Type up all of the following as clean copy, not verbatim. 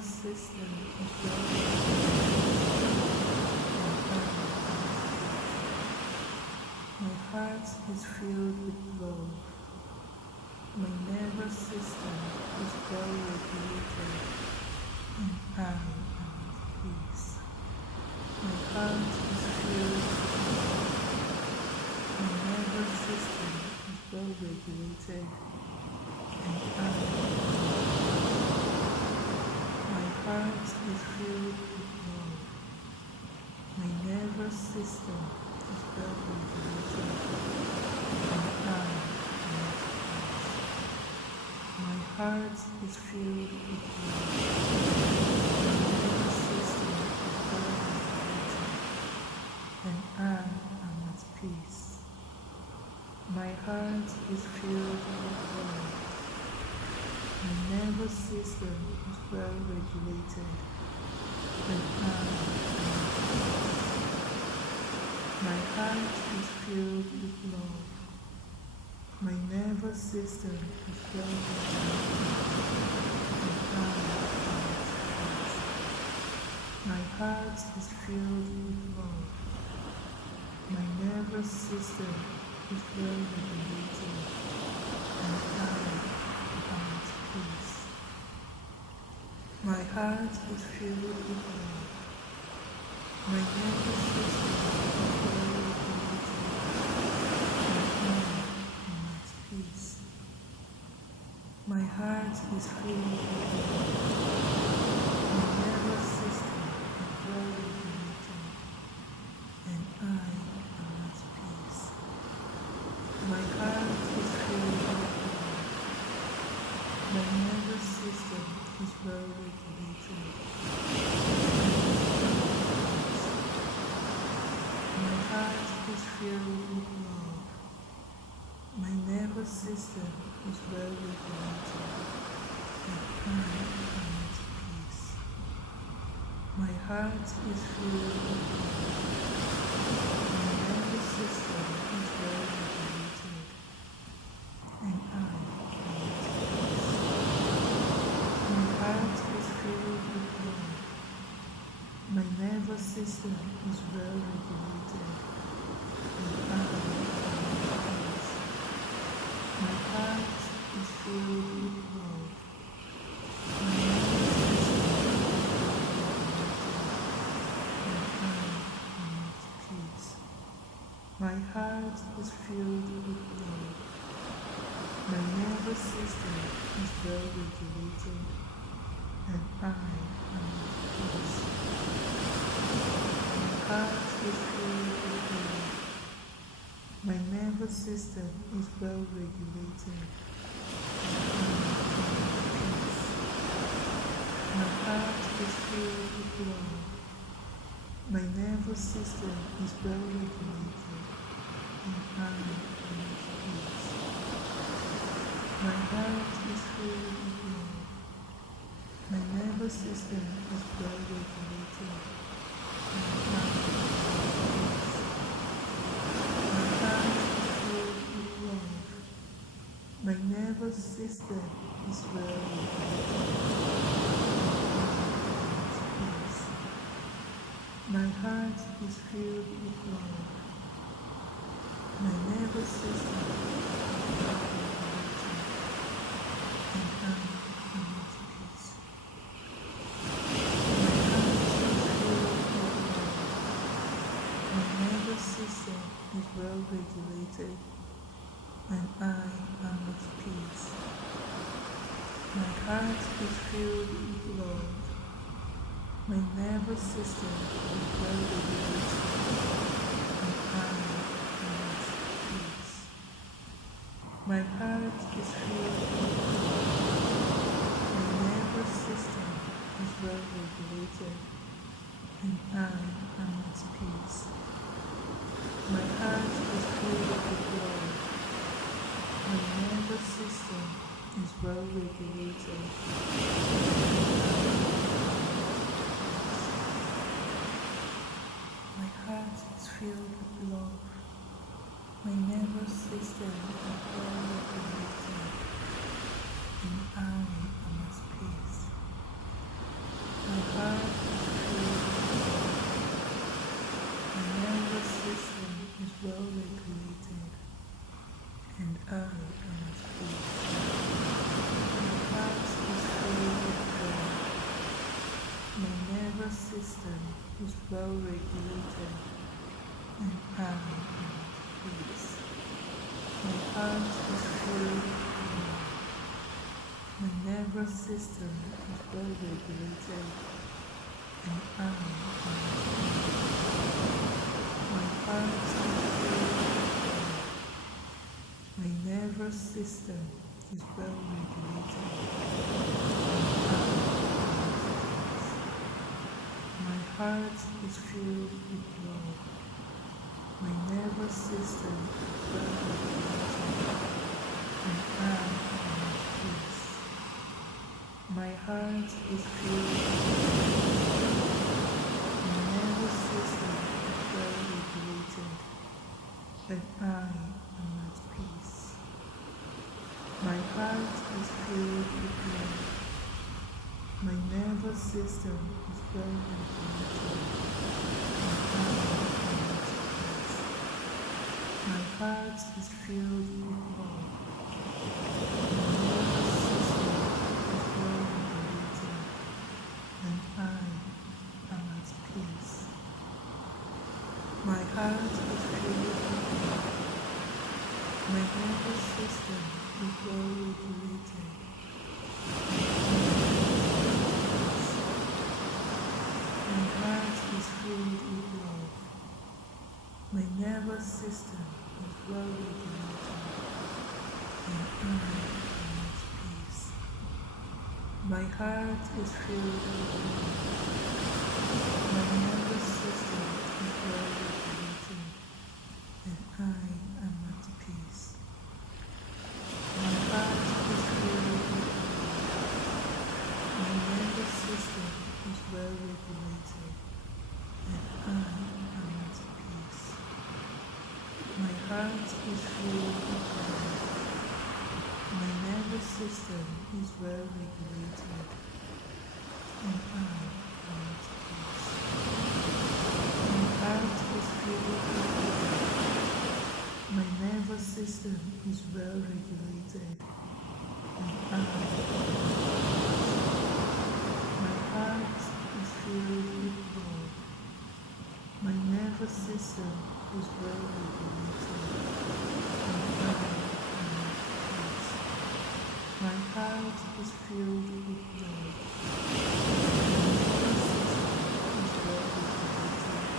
nervous system is well regulated and my heart is filled with love. My nervous system is well regulated and I am at peace. My heart is filled with love. My nervous system is well regulated and I am at peace. My heart is filled with love. My nervous system is well regulated and I am at peace. My heart is filled with love. My nervous system is well regulated and I am at peace. My heart is filled with love. My nervous system is well regulated and I am at peace. My heart is filled with love. My nervous system is well regulated and I am at peace. My heart is filled with love. My nervous system is well regulated and I am at peace. My heart is filled with love. My nervous system is well regulated and I am at peace. My heart is filled with love. My nervous system is well regulated and I am at peace. My heart is filled with love. My nervous system is well regulated and my heart is filled with love. My nervous system is well regulated and I am at peace. My heart is filled with love. My nervous system is well regulated and I am at peace. My heart is filled with love. My nervous system is well regulated and I am at peace. My heart is filled with love. My nervous system is well regulated and I am at peace. My heart is filled with love. My nervous system is well regulated and I am at peace. My heart is filled with love. My nervous system is well regulated and I am at peace. My heart is filled with love. My nervous system is well regulated and I am at peace. My heart is filled with love. My nervous system is well regulated and I am at peace. My heart is filled with love. My nervous system is well regulated and I am at peace. My heart is filled with love. My nervous system is well regulated and I am at peace. My heart is filled with love. My nervous system is well regulated and I am at peace. My heart is filled with love. My nervous system is well regulated and I am at peace. My heart is filled with love. My nervous system is well regulated and I am at peace. My heart is filled with love. My nervous system is well regulated and I am at peace. My heart is filled with love. My nervous system is well regulated and I am at peace. system is well regulated and I am at peace. My heart is filled with love. My nervous system is well regulated and I am at peace. My heart is filled with love. My nervous system is well regulated and I am at peace. My heart is filled with love. My nervous system is well regulated and I am at peace. My heart is filled with love. My nervous system is well regulated and I am at peace. My heart is filled with love. My nervous system is well regulated and I am at peace. My heart is filled with love. My nervous system is well regulated and I am at peace. My heart is filled with love. My nervous system is well regulated and I am at peace. My heart is filled with love. My nervous system is well regulated and I am at peace. My heart is filled with love. My nervous system is well regulated and I am at peace. My heart is filled with love. My nervous system is well regulated and I am at peace. My heart is filled with love. My nervous system is well regulated and I am at peace. My heart is filled with love. My nervous system is well regulated and I am at peace. My heart is filled with love. My nervous system is well regulated and I am at peace. My heart is filled with love. My nervous system is well regulated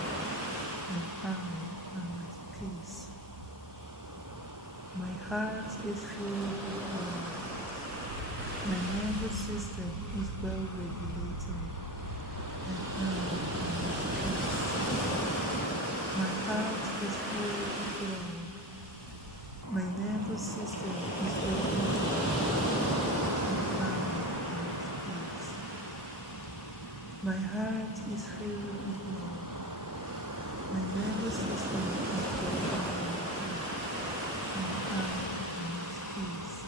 and I am at peace. My heart is filled with love. My nervous system is well regulated and I am at peace. My heart is filled with love. My nervous system is well regulated and I am at peace. My heart is filled with love. My nervous system is well regulated and I am at peace.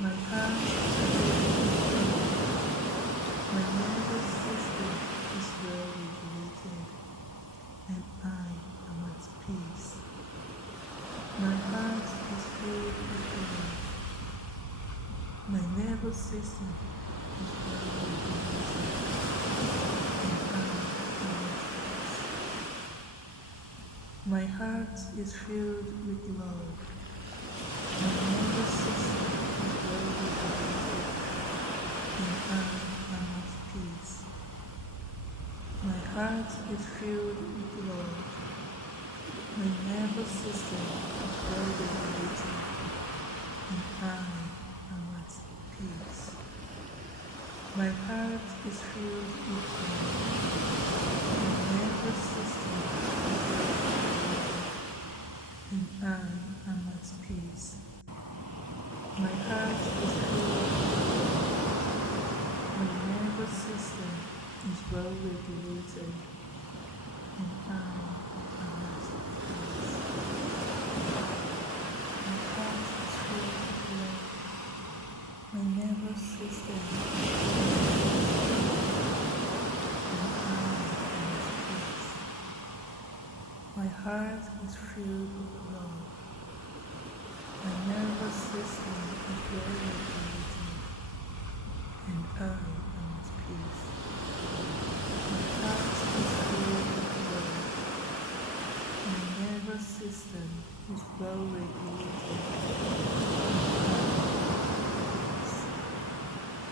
My heart is filled with love. My nervous system is well regulated and I am at peace. My heart is filled with love. My nervous system is well regulated and I am at peace. My heart is filled with love. My nervous system is well regulated and I am at peace. My heart is filled with love. My nervous system is well regulated and I am at peace. My heart is filled with love. My nervous system is well regulated and I am at peace. My heart is filled with love. My nervous system is well regulated and I am at peace. My heart is filled with love. My nervous system is well regulated and I am at peace. My heart is filled with love. My nervous system is well regulated and I am at peace. is well regulated and calm.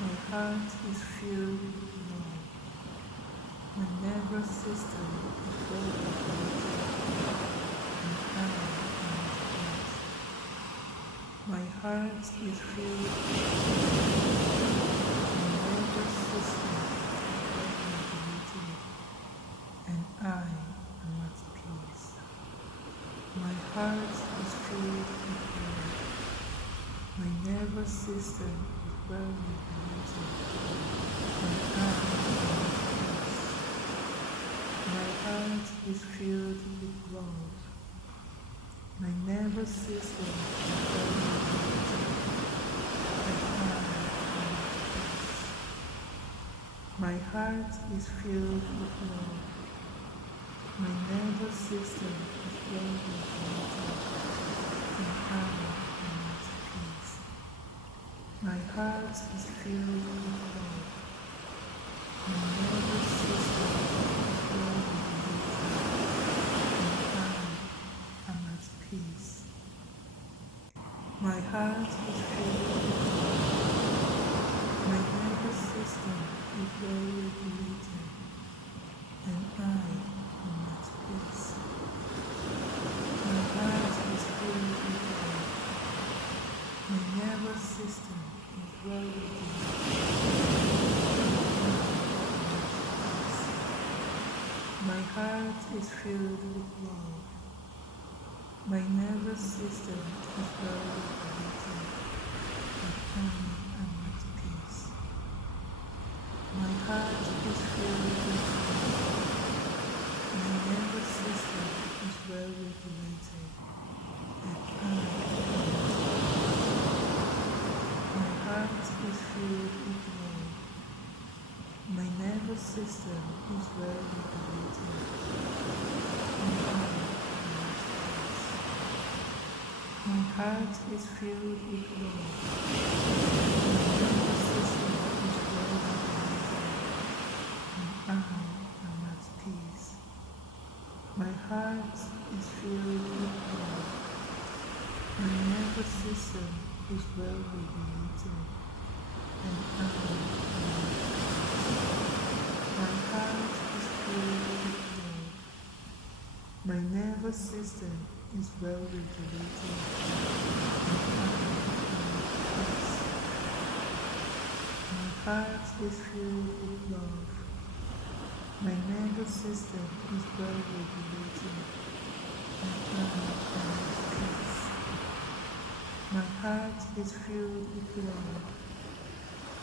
My heart is filled with love. My nervous system is well regulated and calm and at peace. My heart is filled with love. My nervous system is well regulated and I am at peace. My heart is filled with love. My nervous system is well regulated and I am at peace. My heart is filled with love. My nervous system is well regulated and I am at peace. My heart is filled with love. My nervous system is well regulated and I am at peace. My heart is filled with love. My nervous system is well regulated and I am at peace. My heart is filled with love. My nervous system is well regulated and I am at peace. My heart is filled with love. My nervous system is well regulated and I am at peace. My heart is filled with love. My nervous system is well regulated and I am at peace. My heart is filled with love. My nervous system is well regulated and I am at peace. My heart is filled with love. My nervous system is well regulated and I am at peace. My heart is filled with love. My nervous system is well regulated and I am at peace. My heart is filled with love. My nervous system is well regulated and I am at peace. My heart is filled with love. My nervous system is well regulated and I am at peace. My heart is filled with love. My nervous system is well regulated and I am at peace. My heart is filled with love.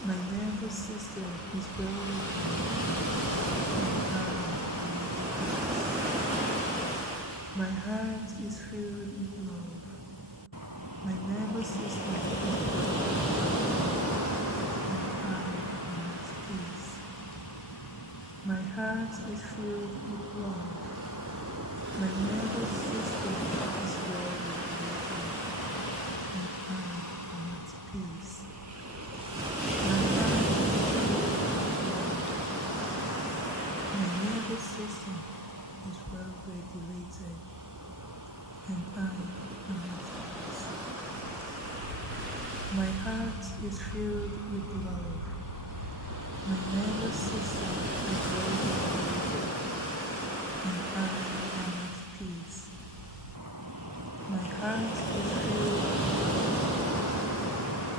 My nervous system is well regulated and I am at peace. My heart is filled with love. My nervous system is well regulated and I am at peace. My heart is filled with love. My nervous system is well regulated and I am at peace. My heart is filled with love. My nervous system is well regulated and I am at peace. My heart is filled with love. My nervous system is well regulated and I am at peace. My heart is filled with love.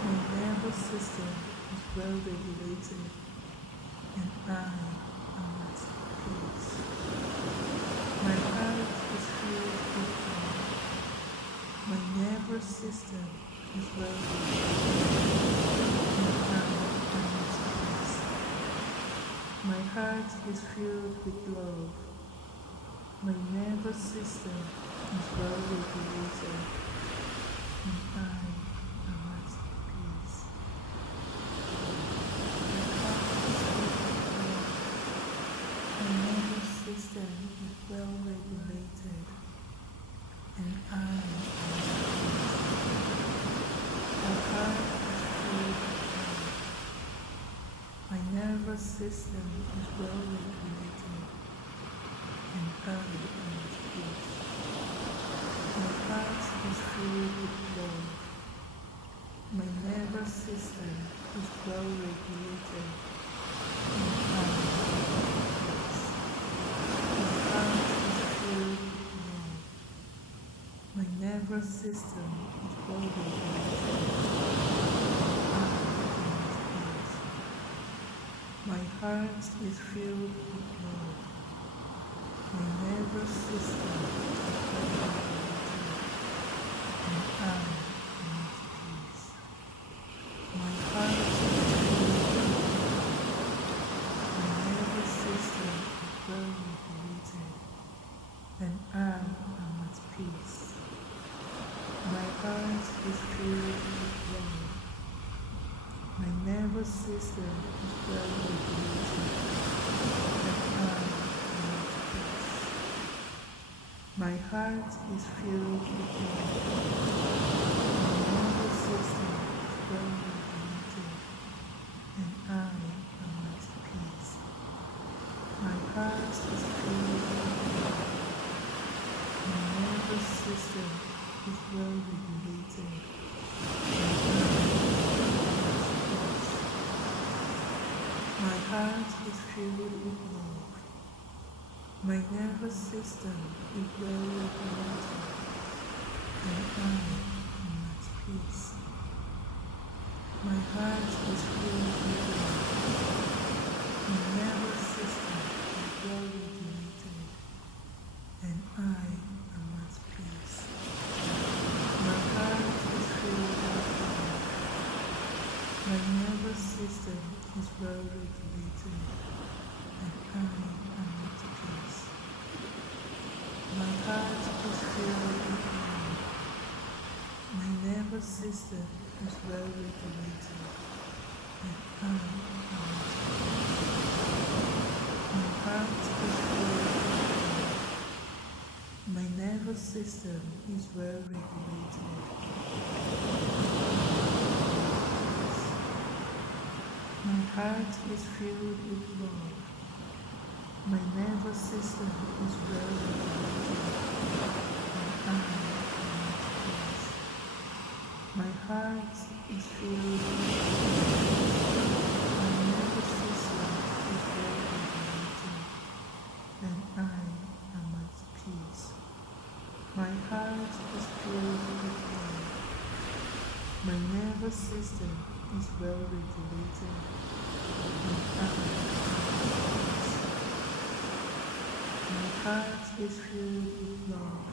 My nervous system is well regulated and I am at peace. My heart is filled with love. My nervous system is well regulated and I am at peace. My heart is filled with love. My nervous system is well regulated and I am at peace. My heart is filled with love. My nervous system is well regulated and I am at peace. My heart is filled with love. My nervous system is well regulated and I am at peace. My heart is filled with love. My nervous system is well regulated and calm. My heart is filled with love. My nervous system is well regulated and calm. My heart is filled with love. My nervous system is well regulated and I am at peace. My heart is filled with love. My nervous system is well regulated and I am at peace. My heart is filled with love. My nervous system is well regulated and I am at peace. My heart is filled with love. My nervous system is well regulated and I am at peace. My heart is filled with love. My nervous system is well regulated and I am at peace. My heart is filled with love. My nervous system is well regulated and I am at peace. My heart is filled with love. My nervous system is well regulated and I am at peace. My heart is filled with love. My nervous system is well regulated and I am at peace. My heart is filled with love. My nervous system is well regulated and I am at peace. My heart is filled with love. My nervous system is well regulated. My heart is filled with love. My nervous system is well regulated and I am at peace. My heart is filled with love. My nervous system is well regulated and I am at peace. My heart is filled with love. My nervous system is well regulated and I am at peace. My heart is filled with love.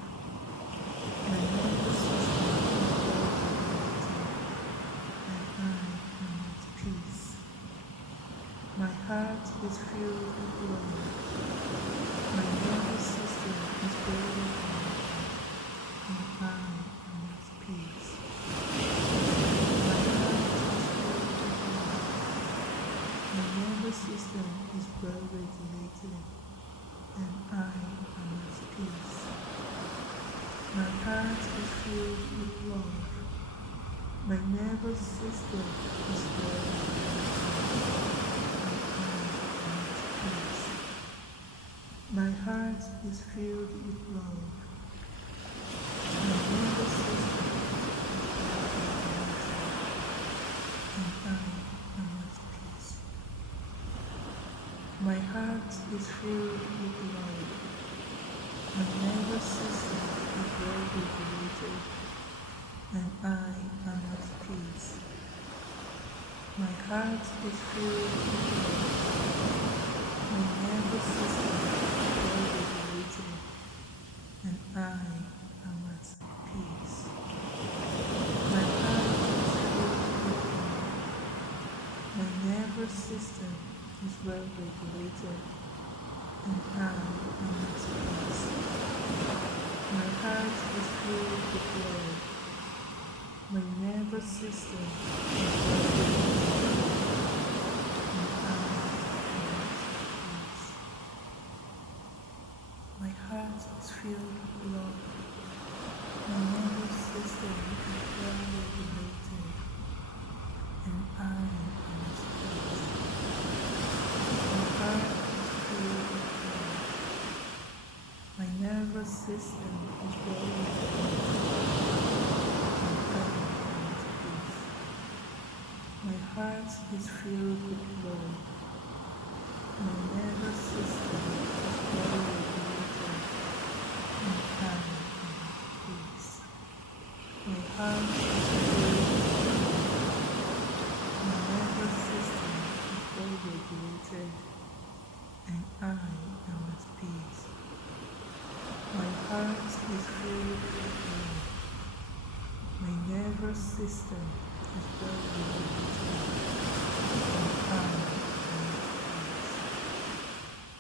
My nervous system is well regulated and I am at peace. My heart is filled with love. My nervous system is well regulated and I am at peace. My heart is filled with love. My nervous system is well regulated and I am at peace. My heart is filled with love. My nervous system is well regulated and I am at peace. My heart is filled with love. My nervous system is well regulated and I am at peace. My heart is filled with love. My nervous system is well regulated and I am at peace. My heart is filled with love. My nervous system is well regulated and I am at peace. My heart is filled with love. My nervous system is well regulated and I am at peace. My heart is filled with love. My nervous system is well regulated and I am at peace. My heart is filled with love. My nervous system is well regulated and I am at peace. My heart is filled with love. My nervous system is well regulated My heart is filled with love. My nervous system is well regulated and calm and at peace. My heart is filled with love. My nervous system is well regulated and I am at peace. My heart is filled with love. My nervous system is well regulated and I am at peace.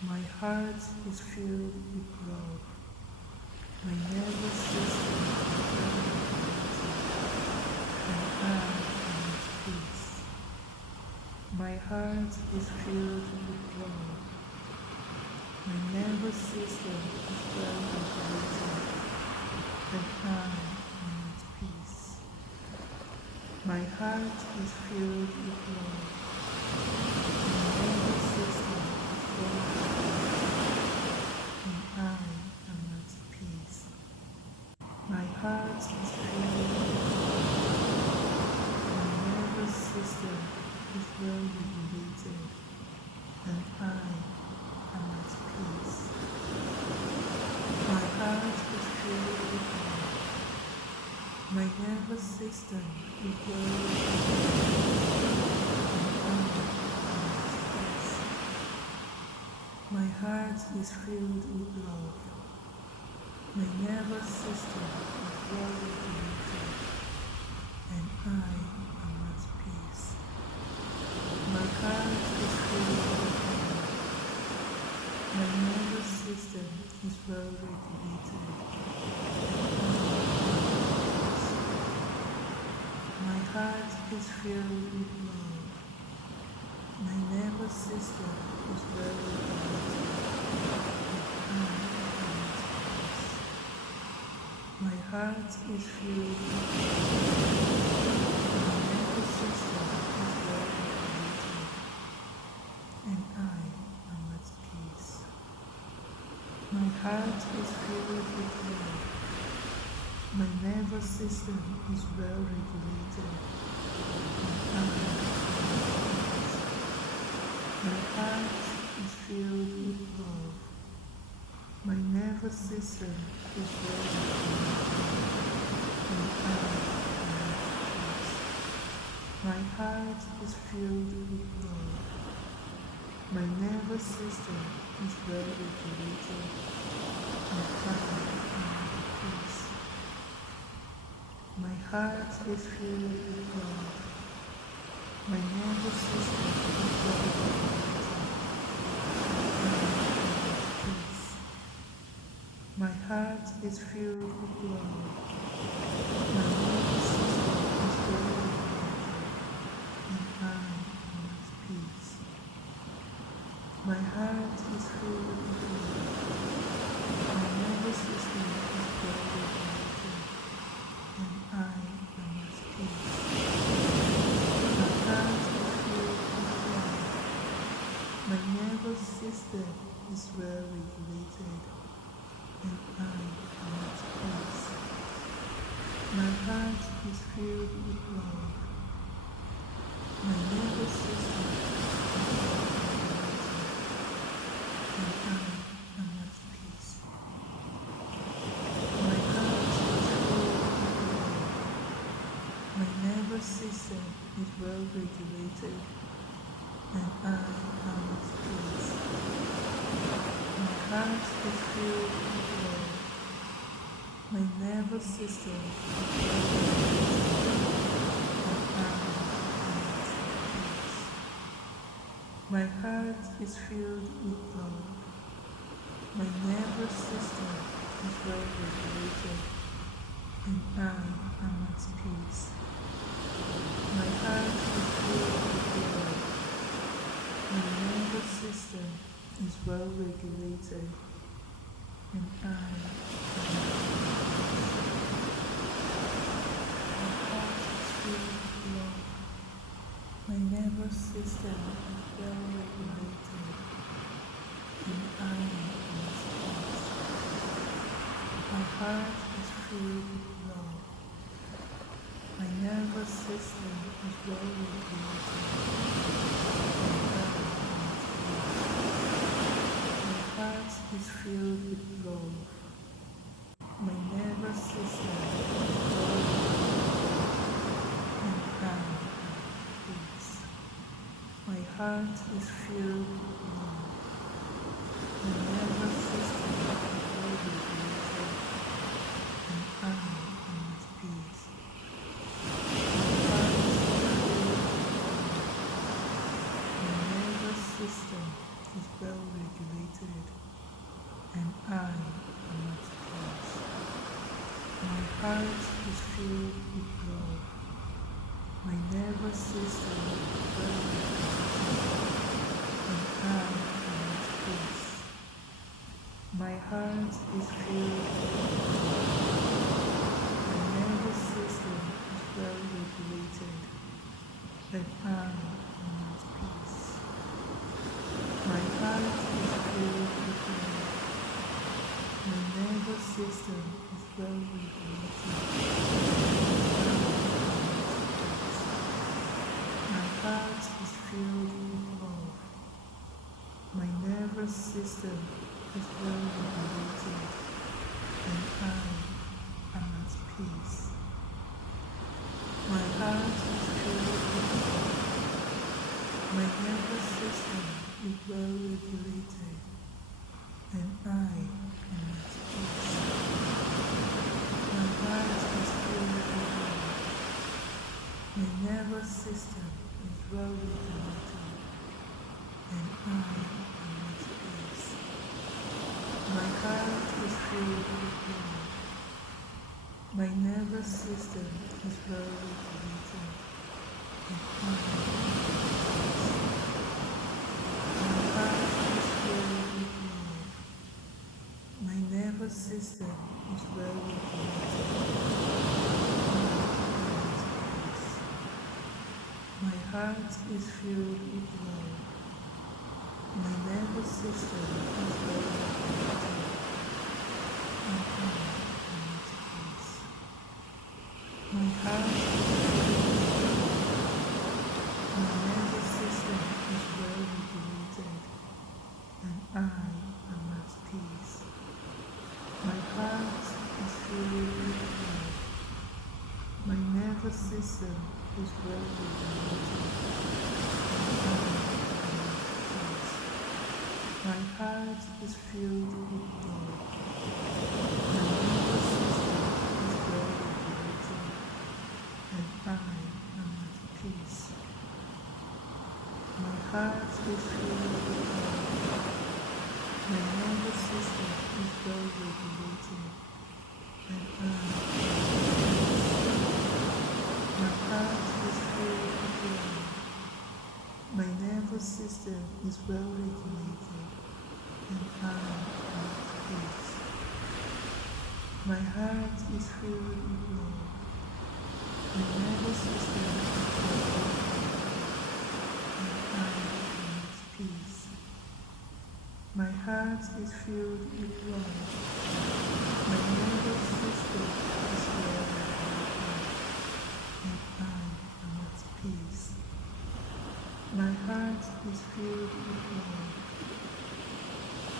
My heart is filled with love. My nervous system is well regulated and I am at peace. My heart is filled with love. My nervous system is well regulated and I am at peace. My heart is filled with love. My nervous system is well regulated and I am at peace. My heart is filled with love. My nervous system is well regulated and I am at peace. My heart is filled with love. My nervous system is well regulated and I am at peace. My heart is filled with love. My nervous system is well regulated and I am at peace. My heart is filled with love. My nervous system is well regulated and I am at peace. My heart is filled with love. My nervous system is well regulated and I am at peace. My heart is filled with love. My nervous system is well regulated and I am at peace. My heart is filled with love. My nervous system is well regulated and I am at peace. My heart is filled with love. My nervous system is well regulated and I am at peace. My heart is filled with love. My nervous system is well regulated and I am at peace. My heart is filled with love. My nervous system is well regulated and I am at peace. My heart is filled with love. My nervous system is well regulated and I am at peace. My heart is filled with love. My nervous system is well regulated and I am at peace. My heart is filled with love. My nervous system is well regulated and I am at peace. My heart is filled with love. My nervous system is well regulated and I am at peace. My heart is filled with love. My nervous system is well regulated and I am at peace. My heart is filled with love. My nervous system is well regulated and I am at peace. My heart is filled with love. My nervous system is well regulated and I am at peace. My heart is filled with love. My nervous system is well regulated and I am at peace. My heart is filled with love. My nervous system is well regulated and I am at peace. My heart is filled with love. My nervous system is well regulated and my heart is filled with love. My nervous system is well regulated and calm and peace. My heart is filled with love. My nervous system is well regulated and calm and at peace. My nervous system is well regulated and I am at peace. My heart is filled with love. My nervous system is well regulated and I am at peace. My heart is filled with love. My nervous system is well regulated and I am at peace. My heart is filled with love. My nervous system is well regulated and I am at peace. My heart is filled with love. My nervous system is well regulated and I am at peace. My heart is filled with love. My nervous system is well regulated and I am at peace. My heart is filled with love. My nervous system is well regulated and I am at peace. My heart is filled with love. My nervous system is well regulated and I am at peace. My heart is filled with love. My nervous system is well regulated and I am at peace. My heart is filled with love. My nervous system is well regulated and I am at peace. My heart is filled with love. My nervous system is well regulated and I am at peace. My heart is filled with love. My nervous system is well regulated and I am at peace. My heart is filled with love. My nervous system is well regulated and I am at peace. My heart is filled with love. My nervous system is well regulated and I am at peace. My heart is filled with love. My nervous system is well regulated and I am at peace. My heart is filled with love. My nervous system is well regulated and I am at peace. My heart is filled with love. My nervous system is well regulated and I am at peace. My heart is filled with love.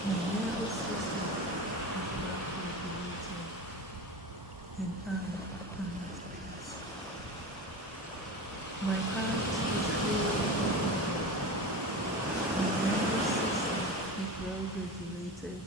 My nervous system is well regulated and I am at peace. My heart is filled with love. My nervous system is well regulated